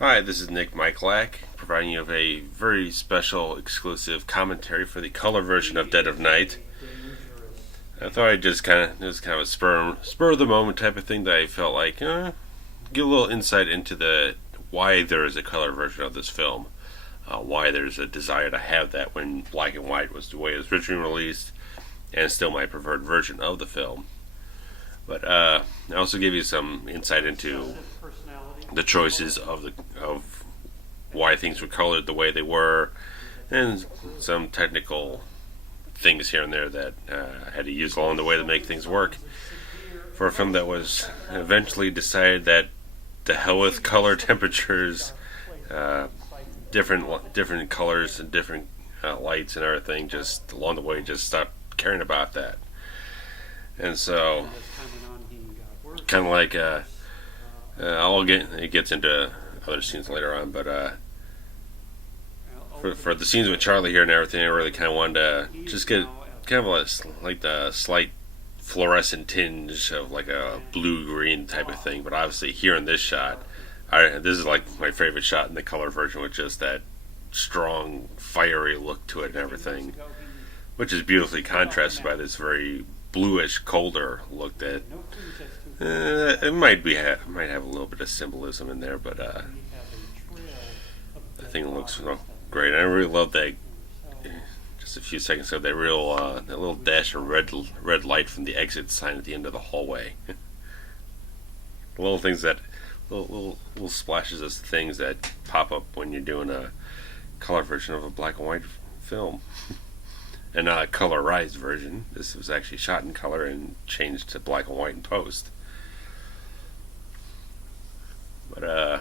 Hi, this is Nick Michalak, providing you with a very special, exclusive commentary for the color version of Dead of Night. I thought I'd just it was kind of a spur of the moment type of thing that I felt like, give a little insight into the why there is a color version of this film, why there's a desire to have that when black and white was the way it was originally released, and still my preferred version of the film. But I also give you some insight into the choices of why things were colored the way they were, and some technical things here and there that I had to use along the way to make things work for a film that was eventually decided that the hell with color temperatures, uh, different colors and different lights and everything. Just along the way, just stopped caring about that, and so kind of like it gets into other scenes later on, but for the scenes with Charlie here and everything, I really kind of wanted to just get kind of like the slight fluorescent tinge of like a blue green type of thing. But obviously here in this shot, this is like my favorite shot in the color version with just that strong fiery look to it and everything, which is beautifully contrasted by this very bluish colder look that it might have a little bit of symbolism in there, but I think it looks great. I really love that. Just a few seconds ago, that little dash of red light from the exit sign at the end of the hallway. little things that little splashes of things that pop up when you're doing a color version of a black and white film, and not a colorized version. This was actually shot in color and changed to black and white in post. But a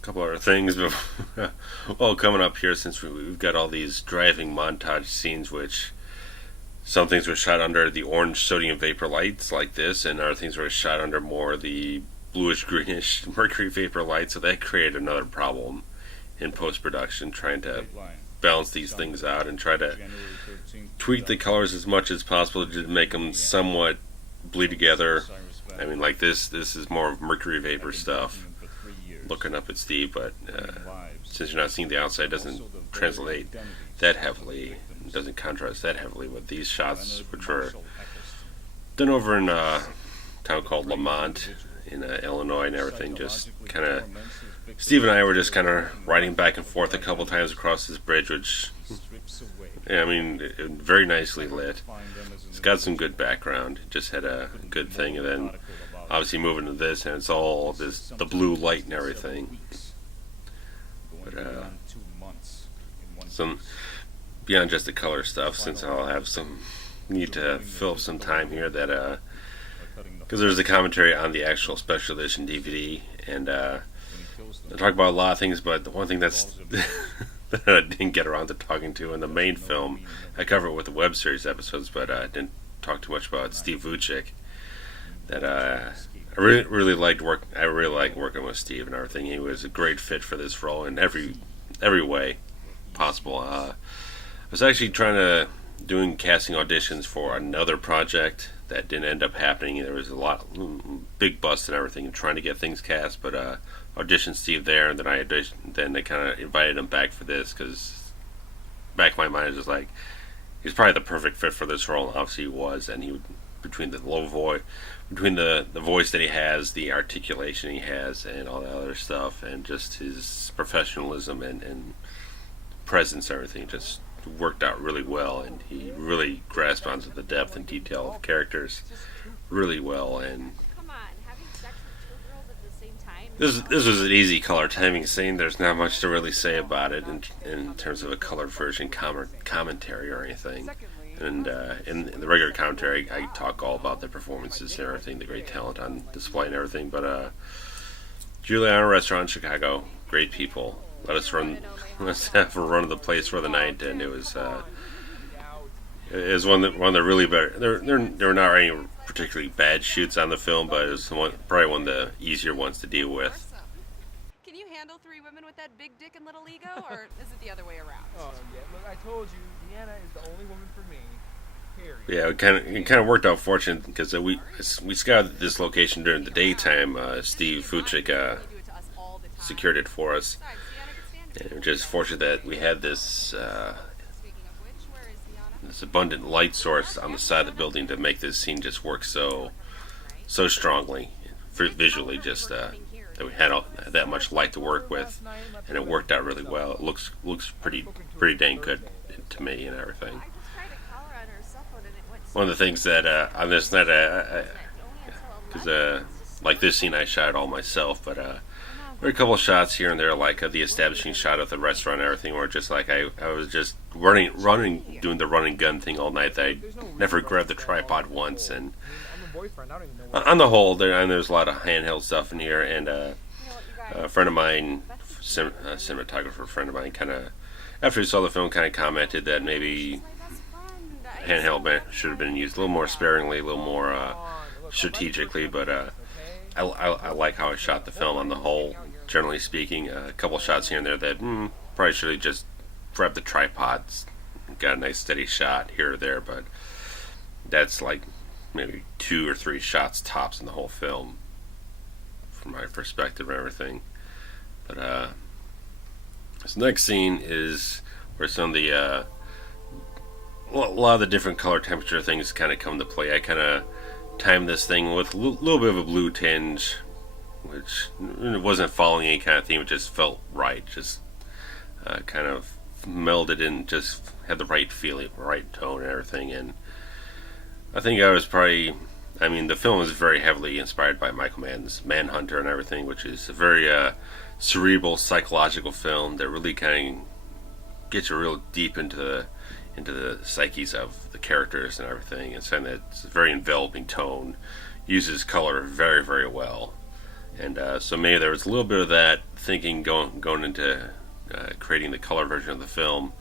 couple other things. Well, coming up here, since we've got all these driving montage scenes, which some things were shot under the orange sodium vapor lights like this, and other things were shot under more the bluish greenish mercury vapor lights. So that created another problem in post production, trying to balance these things out and try to tweak the colors as much as possible to make them somewhat bleed together. I mean, like this is more of mercury vapor stuff, looking up at Steve, but since you're not seeing the outside, it doesn't translate that heavily, it doesn't contrast that heavily with these shots, which were done over in a town called Lamont in Illinois and everything. Just kind of, Steve and I were just kind of riding back and forth a couple times across this bridge, which, I mean, very nicely lit. It's got some good background. It just had a good thing, and then obviously moving to this, and it's all the blue light and everything. But some beyond just the color stuff, since I'll have some need to fill up some time here, that because there's a commentary on the actual special edition DVD, and I talk about a lot of things, but the one thing that's that I didn't get around to talking to in the main film, I cover it with the web series episodes, but I didn't talk too much about Steve Vujic. That I really liked work. I really liked working with Steve and everything. He was a great fit for this role in every way possible. I was actually doing casting auditions for another project that didn't end up happening. There was a lot big bust and everything, and trying to get things cast, but auditioned Steve there, and then they kind of invited him back for this, because back in my mind it was like he's probably the perfect fit for this role, and obviously he was. And he, between the low voice, between the voice that he has, the articulation he has, and all that other stuff, and just his professionalism and presence, everything just worked out really well, and he really grasped onto the depth and detail of characters really well. And this was an easy color timing scene. There's not much to really say about it in terms of a color version commentary or anything. And in the regular commentary, I talk all about the performances and everything, the great talent on display and everything. But Juliana Restaurant in Chicago, great people. Let's have a run of the place for the night, and it was one of the really better. There were not any particularly bad shoots on the film, but it was probably one of the easier ones to deal with. Can you handle three women with that big dick and little ego, or is it the other way around? Oh yeah, look, I told you, Deanna is the only woman for me. Period. Yeah, it kind of worked out fortunate, because we scouted this location during the daytime. Steve Vujic secured it for us. Besides, Sienna could stand And we're just fortunate that we had this Speaking of which, where is Sienna? this abundant light source on the side of the building to make this scene just work so strongly, visually, just that we had that much light to work with, and it worked out really well. It looks pretty dang good to me and everything. I just tried to call her on her cell phone and it went One of the things that on this night, because like this scene I shot all myself, but there were a couple of shots here and there, like the establishing shot of the restaurant and everything, where just like I was just doing the running gun thing all night. That I never grabbed the tripod once, and on the whole, there's a lot of handheld stuff in here. And a friend of mine, cinematographer friend of mine, kind of after he saw the film, kind of commented that maybe handheld should have been used a little more sparingly, a little more strategically. But I like how I shot the film on the whole. Generally speaking, a couple shots here and there that probably should have just grabbed the tripods, got a nice steady shot here or there. But that's like maybe 2 or 3 shots tops in the whole film, from my perspective and everything. But this next scene is where some of the a lot of the different color temperature things kind of come to play. I kind of timed this thing with a little bit of a blue tinge, which it wasn't following any kind of theme. It just felt right. Just kind of melded in, just had the right feeling, right tone and everything. And I think I was probably, I mean, the film is very heavily inspired by Michael Mann's Manhunter and everything, which is a very cerebral, psychological film that really kind of gets you real deep into the psyches of the characters and everything. And something that's a very enveloping tone, uses color very, very well. And so maybe there was a little bit of that thinking going into creating the color version of the film.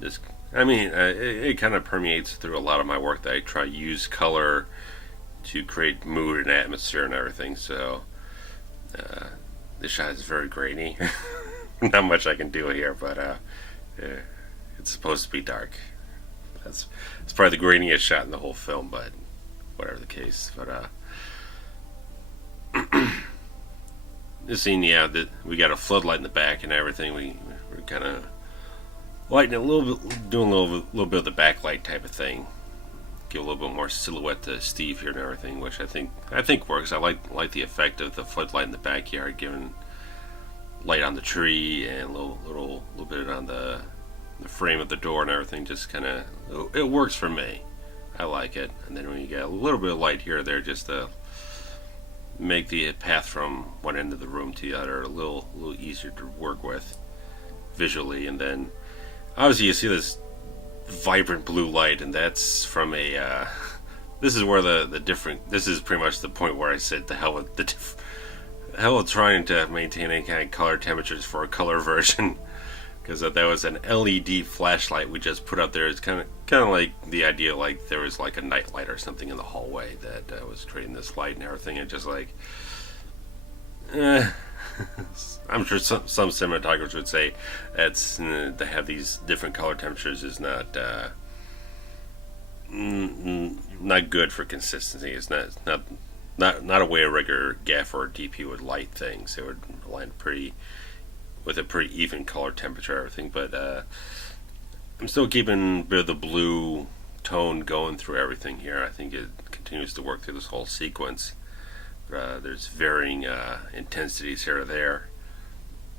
It kind of permeates through a lot of my work, that I try to use color to create mood and atmosphere and everything. So this shot is very grainy. Not much I can do here, but it's supposed to be dark. It's probably the grainiest shot in the whole film, but whatever the case. But this scene, we got a floodlight in the back and everything. We're kind of lighting it a little bit, doing a little bit of the backlight type of thing. Give a little bit more silhouette to Steve here and everything, which I think works. I like the effect of the floodlight in the backyard, giving light on the tree and a little bit on the frame of the door and everything. Just kind of, it works for me. I like it. And then when you get a little bit of light here or there, just to make the path from one end of the room to the other a little easier to work with visually. And then obviously you see this vibrant blue light, and that's from a this is where this is pretty much the point where I said the hell with trying to maintain any kind of color temperatures for a color version, because that was an LED flashlight we just put up there. It's kind of like the idea like there was like a night light or something in the hallway that was creating this light and everything, and just like I'm sure some cinematographers would say that's to have these different color temperatures is not good for consistency. It's not a way a regular gaff or a DP would light things. It would align with a pretty even color temperature and everything. But I'm still keeping a bit of the blue tone going through everything here. I think it continues to work through this whole sequence. There's varying intensities here or there.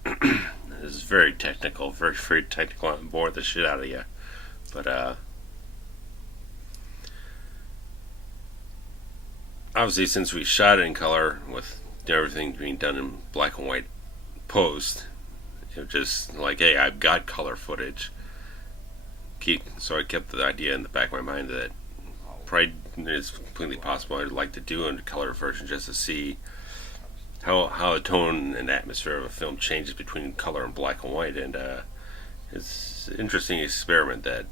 This is very technical, very, very technical, and bore the shit out of you. But obviously, since we shot it in color with everything being done in black and white post, it was just like, hey, I've got color footage. So I kept the idea in the back of my mind that probably is completely possible. I'd like to do a color version just to see how the tone and atmosphere of a film changes between color and black and white. And it's an interesting experiment that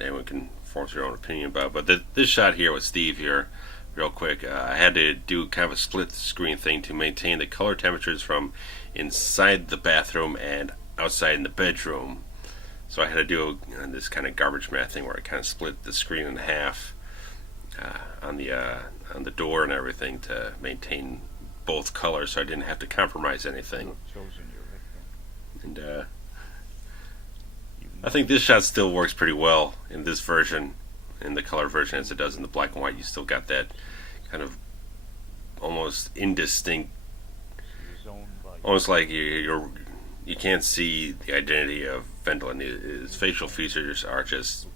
anyone can form their own opinion about. But this shot here with Steve here, real quick, I had to do kind of a split screen thing to maintain the color temperatures from inside the bathroom and outside in the bedroom. So I had to do this kind of garbage math thing where I kind of split the screen in half on the door and everything to maintain both colors, so I didn't have to compromise anything. And I think this shot still works pretty well in this version, in the color version, as it does in the black and white. You still got that kind of almost indistinct, almost like you can't see the identity of Vendlin. His facial features are just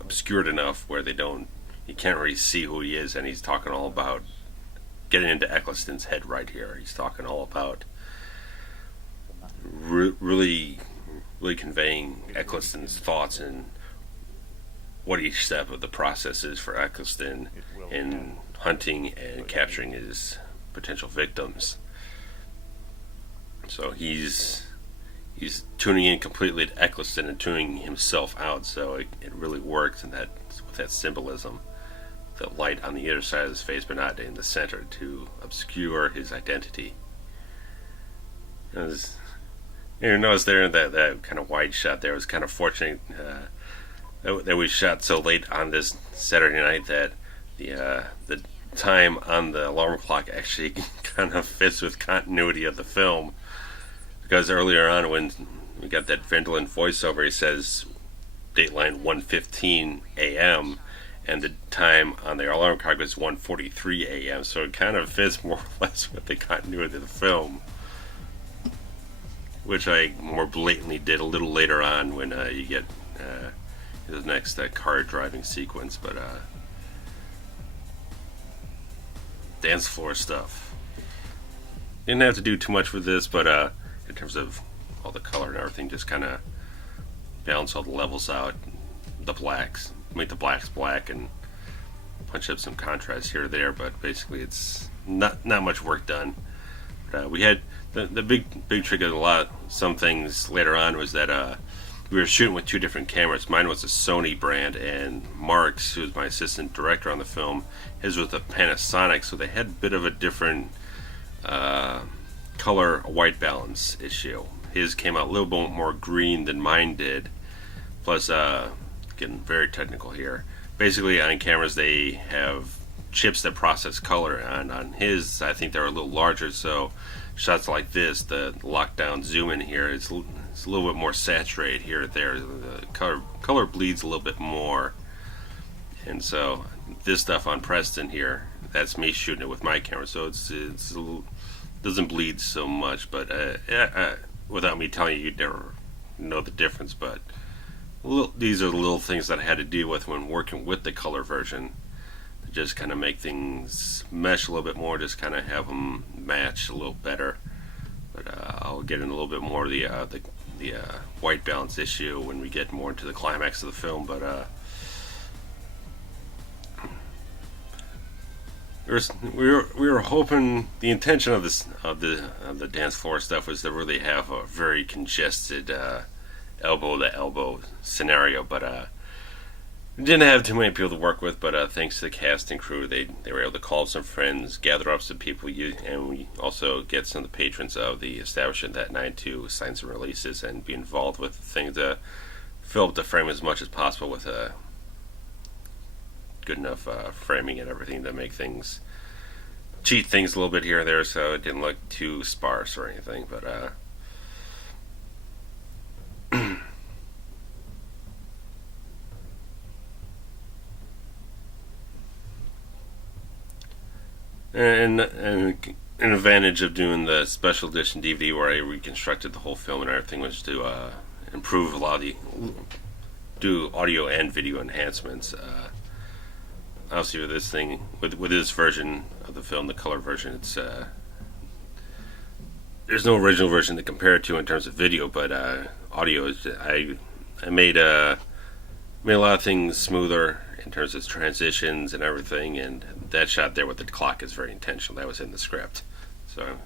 obscured enough where you can't really see who he is, and he's talking all about getting into Eccleston's head right here. He's talking all about really conveying Eccleston's thoughts and what each step of the process is for Eccleston in hunting and capturing his potential victims. So he's tuning in completely to Eccleston and tuning himself out, so it really works in that, with that symbolism. The light on the other side of his face, but not in the center, to obscure his identity. You notice there in that kind of wide shot there, it was kind of fortunate that we shot so late on this Saturday night that the time on the alarm clock actually kind of fits with continuity of the film. Because earlier on, when we got that Vendlin voiceover, he says Dateline 1:15 a.m. and the time on the alarm clock was 1:43 a.m. So it kind of fits more or less with the continuity of the film, which I more blatantly did a little later on when you get the next car driving sequence. But dance floor stuff. Didn't have to do too much with this, but in terms of all the color and everything, just kind of balance all the levels out, the blacks, make the blacks black, and punch up some contrast here or there. But basically, it's not much work done. But, we had the big trick of some things later on was that we were shooting with two different cameras. Mine was a Sony brand, and Mark's, who was my assistant director on the film, his was a Panasonic, so they had a bit of a different color white balance issue. His came out a little bit more green than mine did. Plus, getting very technical here. Basically, on cameras they have chips that process color, and on his, I think they're a little larger. So shots like this, the lockdown zoom in here, it's a little bit more saturated here and there. The color bleeds a little bit more, and so this stuff on Preston here, that's me shooting it with my camera, so it's a little, doesn't bleed so much. But without me telling you, you'd never know the difference. But these are the little things that I had to deal with when working with the color version, to just kind of make things mesh a little bit more, just kind of have them match a little better. But I'll get in a little bit more of the white balance issue when we get more into the climax of the film. But we were hoping, the intention of the dance floor stuff was to really have a very congested elbow to elbow scenario, but didn't have too many people to work with. But thanks to the cast and crew, they were able to call some friends, gather up some people, and we also get some of the patrons of the establishment that night to sign some releases and be involved with things to fill up the frame as much as possible with a good enough framing and everything to make things, cheat things a little bit here and there, so it didn't look too sparse or anything. But and an advantage of doing the special edition DVD where I reconstructed the whole film and everything was to improve a lot of do audio and video enhancements. Obviously, with this thing, with this version of the film, the color version, it's there's no original version to compare it to in terms of video, but audio is. I made a lot of things smoother in terms of transitions and everything, and that shot there with the clock is very intentional. That was in the script, so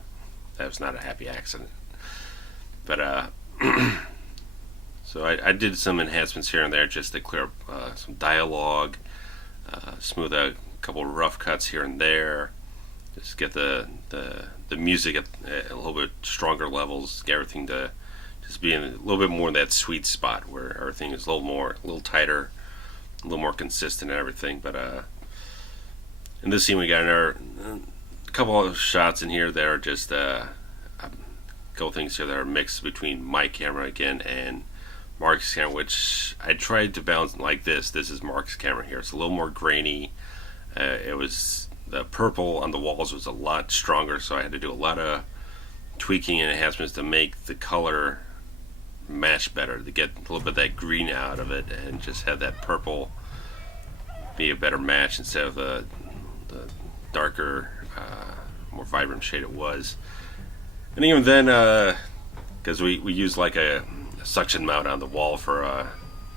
that was not a happy accident. But so I did some enhancements here and there just to clear up some dialogue. Smooth out a couple of rough cuts here and there, just get the music at a little bit stronger levels, get everything to just be in a little bit more in that sweet spot where everything is a little tighter, a little more consistent and everything. But in this scene we got a couple of shots in here that are just a couple things here that are mixed between my camera again and Mark's camera, which I tried to balance like this. This is Mark's camera here. It's a little more grainy. It was the purple on the walls was a lot stronger, so I had to do a lot of tweaking and enhancements to make the color match better, to get a little bit of that green out of it and just have that purple be a better match instead of the darker, more vibrant shade it was. And even then, because we used like a suction mount on the wall for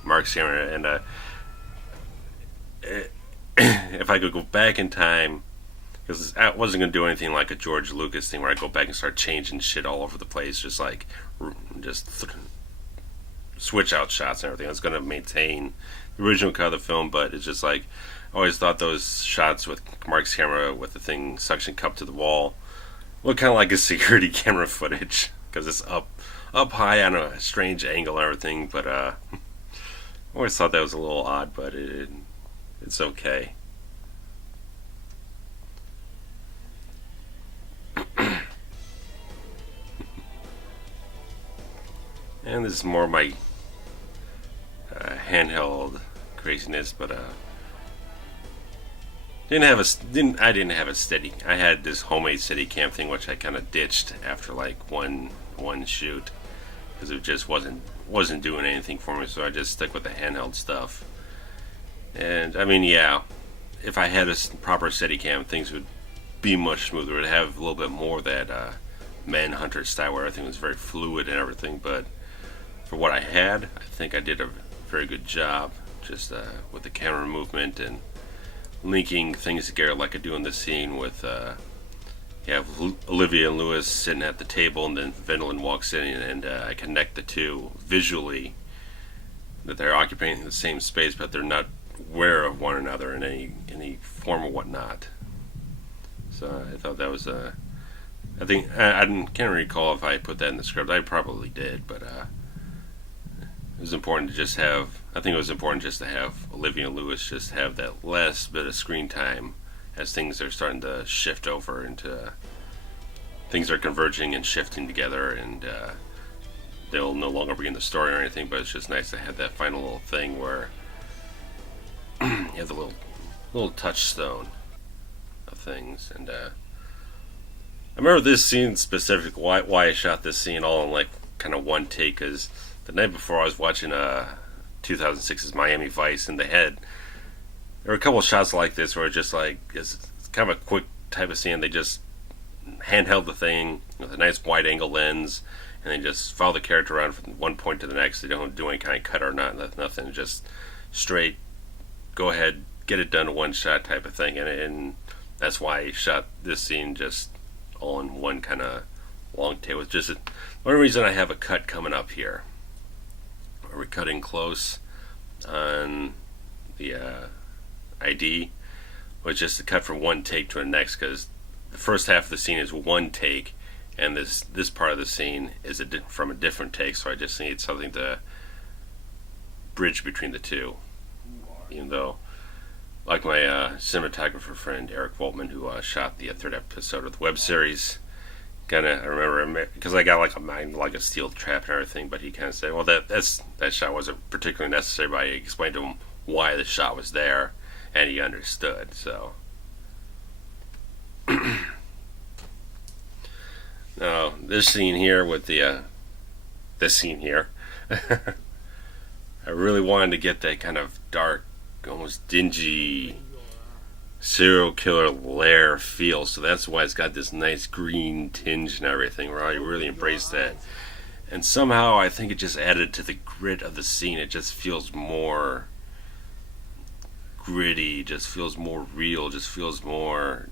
Mark's camera, and if I could go back in time, because I wasn't going to do anything like a George Lucas thing where I go back and start changing shit all over the place, just switch out shots and everything. I was going to maintain the original cut of the film, but it's just like I always thought those shots with Mark's camera with the thing suction cupped to the wall look kind of like a security camera footage, because it's up high on a strange angle and everything. But I always thought that was a little odd, but it's okay. And this is more my handheld craziness, but I didn't have a steady. I had this homemade steady cam thing, which I kind of ditched after like one shoot, because it just wasn't doing anything for me. So I just stuck with the handheld stuff. And I mean, yeah, if I had a proper steady cam, things would be much smoother. It would have a little bit more of that Manhunter style where everything was very fluid and everything. But for what I had, I think I did a very good job, just with the camera movement and linking things together like I do in the scene with you have Olivia and Lewis sitting at the table, and then Vinland walks in, and I connect the two visually, that they're occupying the same space but they're not aware of one another in any form or whatnot. So I thought that was I think I can't recall if I put that in the script. I probably did, but it was important to just have. I think it was important just to have Olivia and Lewis just have that last bit of screen time as things are starting to shift over into things are converging and shifting together, and they'll no longer be in the story or anything. But it's just nice to have that final little thing where you have the little touchstone of things. And I remember this scene specifically, why I shot this scene all in like kind of one take, because the night before I was watching 2006's Miami Vice, and there were a couple of shots like this where it's kind of a quick type of scene. They just handheld the thing with a nice wide angle lens, and they just follow the character around from one point to the next. They don't do any kind of cut or nothing, just straight go ahead, get it done in one shot type of thing. And that's why I shot this scene just all in one kind of long take. With just one reason I have a cut coming up here. We're cutting close on the ID, was just to cut from one take to the next, because the first half of the scene is one take, and this part of the scene is from a different take. So I just need something to bridge between the two. Even though, like my cinematographer friend Eric Woltman, who shot the third episode of the web series, I remember because I got like a mind like a steel trap and everything, but he kind of said, well, that shot wasn't particularly necessary, but I explained to him why the shot was there, and he understood. So now this scene here with this scene here, I really wanted to get that kind of dark, almost dingy serial killer lair feel, so that's why it's got this nice green tinge and everything, where I really embraced that. And somehow I think it just added to the grit of the scene. It just feels more gritty, just feels more real, just feels more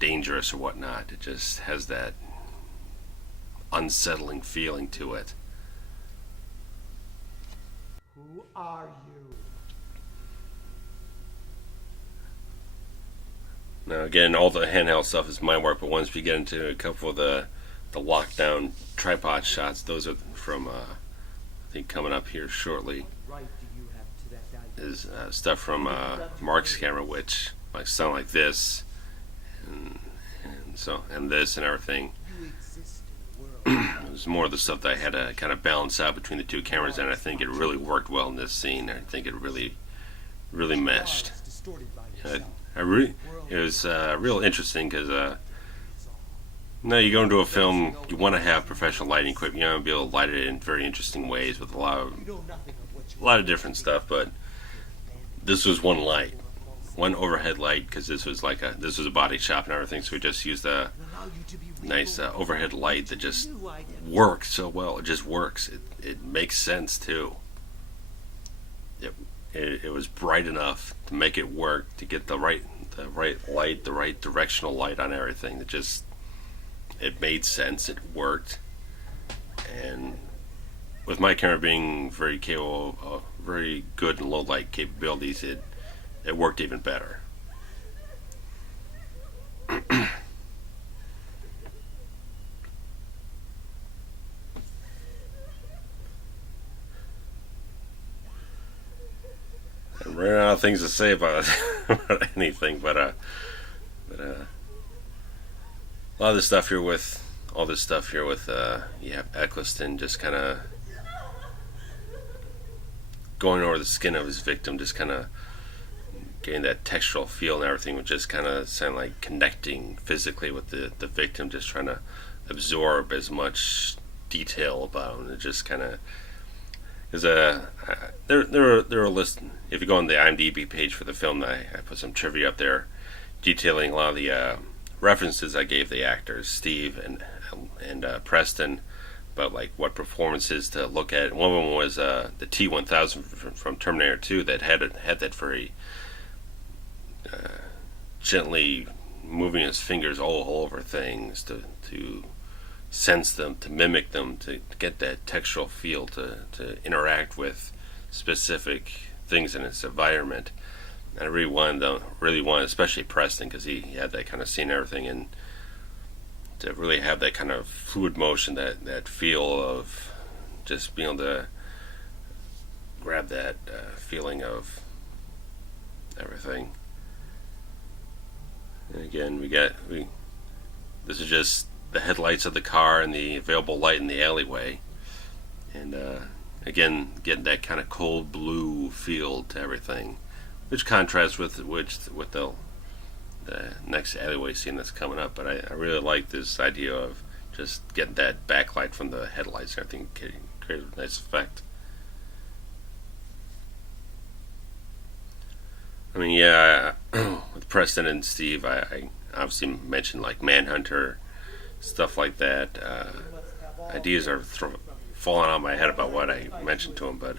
dangerous or whatnot. It just has that unsettling feeling to it. Who are you? Now again, all the handheld stuff is my work, but once we get into a couple of the lockdown tripod shots, those are from I think coming up here shortly, is stuff from Mark's camera, which like sound like this, and this and everything. it was more of the stuff that I had to kind of balance out between the two cameras, and I think it really worked well in this scene. I think it really meshed. It was real interesting because no, you go into a film, you want to have professional lighting equipment. You want to be able to light it in very interesting ways with a lot of different stuff. But this was one light, one overhead light, because this was a body shop and everything. So we just used a nice overhead light that just works so well. It just works. It makes sense too. It was bright enough to make it work, to get the right light, the right directional light on everything. It made sense. It worked, and with my camera being very capable, very good in low light capabilities, it worked even better. I'm running out of things to say about anything, but a lot of this stuff here with you have Eccleston just kind of going over the skin of his victim, just kind of getting that textural feel and everything, would just kind of sound like connecting physically with the victim, just trying to absorb as much detail about him. It just kind of is there are lists. If you go on the IMDb page for the film, I put some trivia up there detailing a lot of the references I gave the actors, Steve and Preston, about like what performances to look at. One of them was the T-1000 from Terminator 2 that had that very gently moving his fingers all over things to sense them, to mimic them, to get that textural feel, to interact with specific things in its environment. And I really wanted, especially Preston, because he had that kind of scene and everything, and to really have that kind of fluid motion, that feel of just being able to grab that feeling of everything. And again, this is just the headlights of the car and the available light in the alleyway, and again, getting that kind of cold blue feel to everything, which contrasts with the next alleyway scene that's coming up. But I really like this idea of just getting that backlight from the headlights and everything, created a nice effect. I mean, yeah, with Preston and Steve, I obviously mentioned like Manhunter, stuff like that. Ideas are falling out of my head about what I mentioned to them, but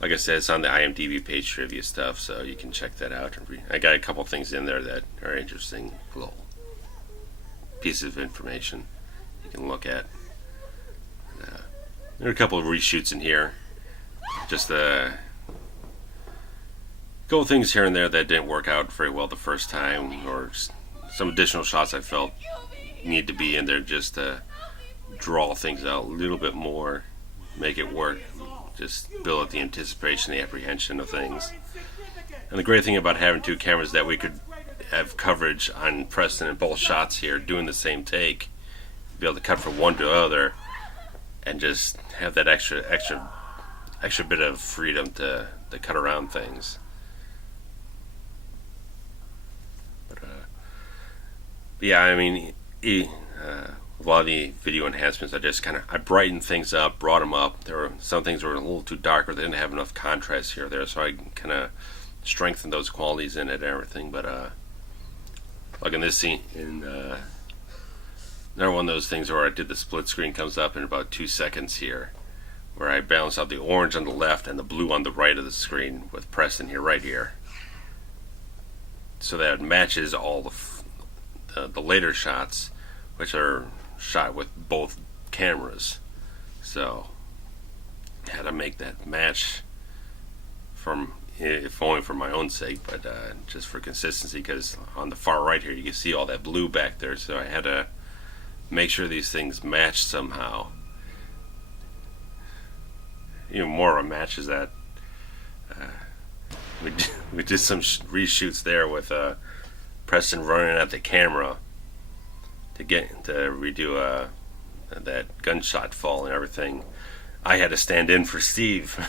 like I said, it's on the IMDb page, trivia stuff, so you can check that out. I got a couple things in there that are interesting, little pieces of information you can look at. There are a couple of reshoots in here, just a couple of things here and there that didn't work out very well the first time, or some additional shots I felt need to be in there just to draw things out a little bit more, make it work, just build up the anticipation, the apprehension of things. And the great thing about having two cameras is that we could have coverage on Preston in both shots here, doing the same take, be able to cut from one to the other, and just have that extra bit of freedom to cut around things. But yeah, I mean, a lot of the video enhancements, I brightened things up, brought them up. There were some things that were a little too dark, or they didn't have enough contrast here or there, so I kind of strengthened those qualities in it and everything. But like in this scene, another one of those things where I did the split screen comes up in about 2 seconds here, where I balance out the orange on the left and the blue on the right of the screen with Preston here, right here, so that it matches all the later shots, which are shot with both cameras. So I had to make that match, if only for my own sake, but just for consistency, because on the far right here you can see all that blue back there, so I had to make sure these things match somehow. Even more of a match is that we did some reshoots there with Preston running at the camera to redo that gunshot fall and everything, I had to stand in for Steve.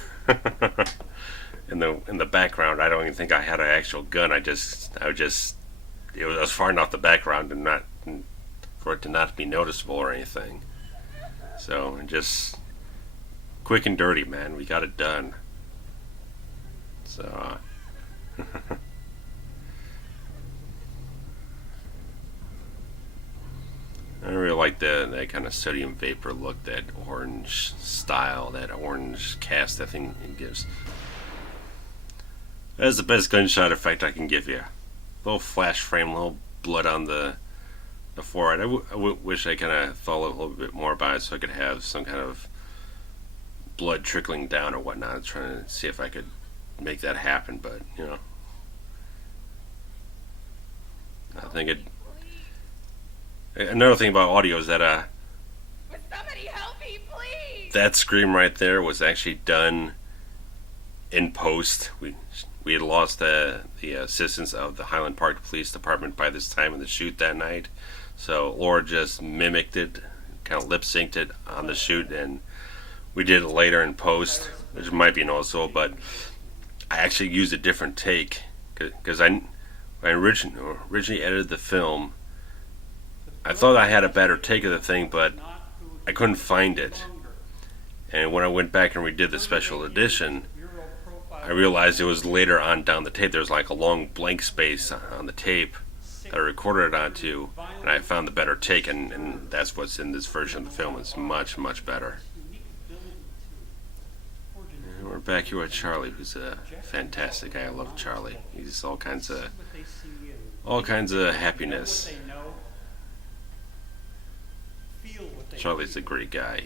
in the background, I don't even think I had an actual gun. I was far enough the background and not for it to not be noticeable or anything. So just quick and dirty, man. We got it done. So I really like that kind of sodium vapor look, that orange style, that orange cast that thing gives. That's the best gunshot effect I can give you. Little flash frame, little blood on the forehead. I wish I kind of thought a little bit more about it so I could have some kind of blood trickling down or whatnot. I was trying to see if I could make that happen, but I think it. Another thing about audio is that Would somebody help me, please? that scream right there was actually done in post. We had lost the assistance of the Highland Park Police Department by this time in the shoot that night, so Laura just mimicked it, kind of lip synced it on the shoot, and we did it later in post, which might be noticeable. But I actually used a different take because when I originally edited the film, I thought I had a better take of the thing, but I couldn't find it. And when I went back and redid the special edition, I realized it was later on down the tape. There was like a long blank space on the tape that I recorded it onto, and I found the better take, and that's what's in this version of the film. It's much, much better. And we're back here with Charlie, who's a fantastic guy. I love Charlie. He's all kinds of happiness. Charlie's a great guy.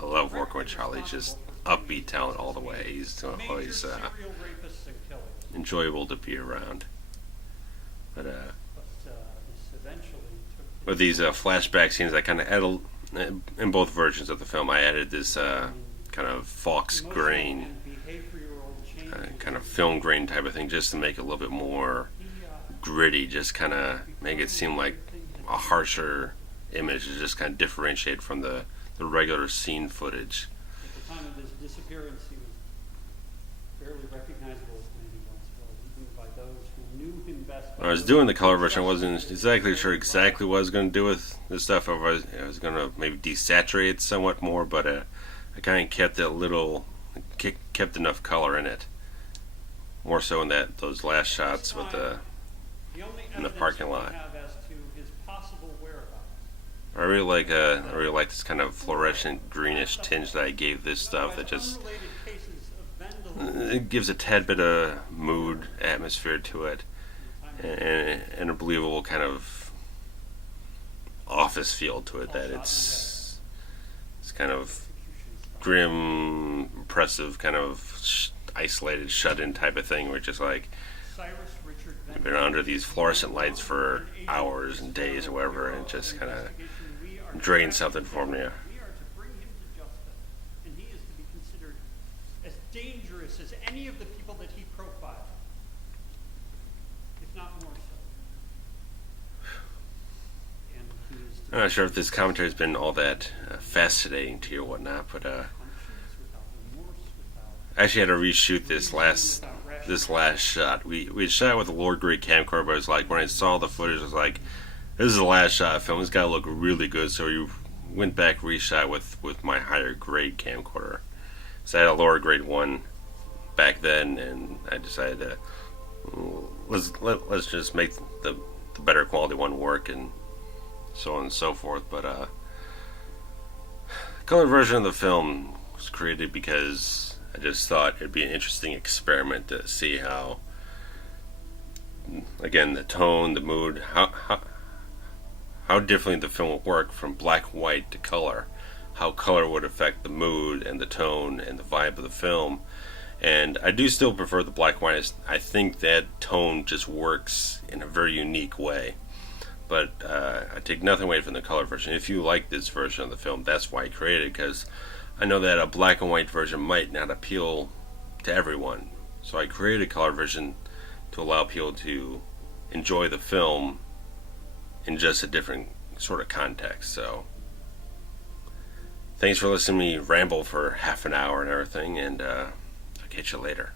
I love working with Charlie. He's just upbeat talent all the way. He's always enjoyable to be around. But with these flashback scenes, I kind of added, in both versions of the film, I added this kind of fox grain, kind of film grain type of thing, just to make it a little bit more gritty, just kind of make it seem like a harsher image, to just kind of differentiate from the regular scene footage. At the time of his disappearance, he was barely recognizable as many once was, even by those who knew him best. When I was doing the color version, I wasn't exactly sure exactly what I was going to do with this stuff. I was going to maybe desaturate it somewhat more, but I kind of kept kept enough color in it. More so in those last shots with in the parking lot. I really like this kind of fluorescent greenish tinge that I gave this stuff. That just it gives a tad bit of mood, atmosphere to it, and a believable kind of office feel to it. That it's kind of grim, impressive, kind of isolated, shut-in type of thing. Where it's just like you've been under these fluorescent lights for hours and days or whatever, and just kind of drain something from you. We are to bring him to justice, and he is to be considered as dangerous as any of the people that he profiled, if not more so. And he is to I'm not sure if this commentary has been all that fascinating to you or whatnot, but I actually had to reshoot this last shot. We shot with a lower grade camcorder, but it was like when I saw the footage, I was like, this is the last shot of film. It's got to look really good. So we went back, reshot with my higher grade camcorder. So I had a lower grade one back then, and I decided to let's just make the better quality one work, and so on and so forth. But the color version of the film was created because I just thought it'd be an interesting experiment to see how, again, the tone, the mood, how differently the film would work from black white to color, how color would affect the mood and the tone and the vibe of the film. And I do still prefer the black white. I think that tone just works in a very unique way. But I take nothing away from the color version. If you like this version of the film, that's why I created it, because I know that a black and white version might not appeal to everyone. So I created a color version to allow people to enjoy the film in just a different sort of context. So thanks for listening to me ramble for half an hour and everything, and I'll catch you later.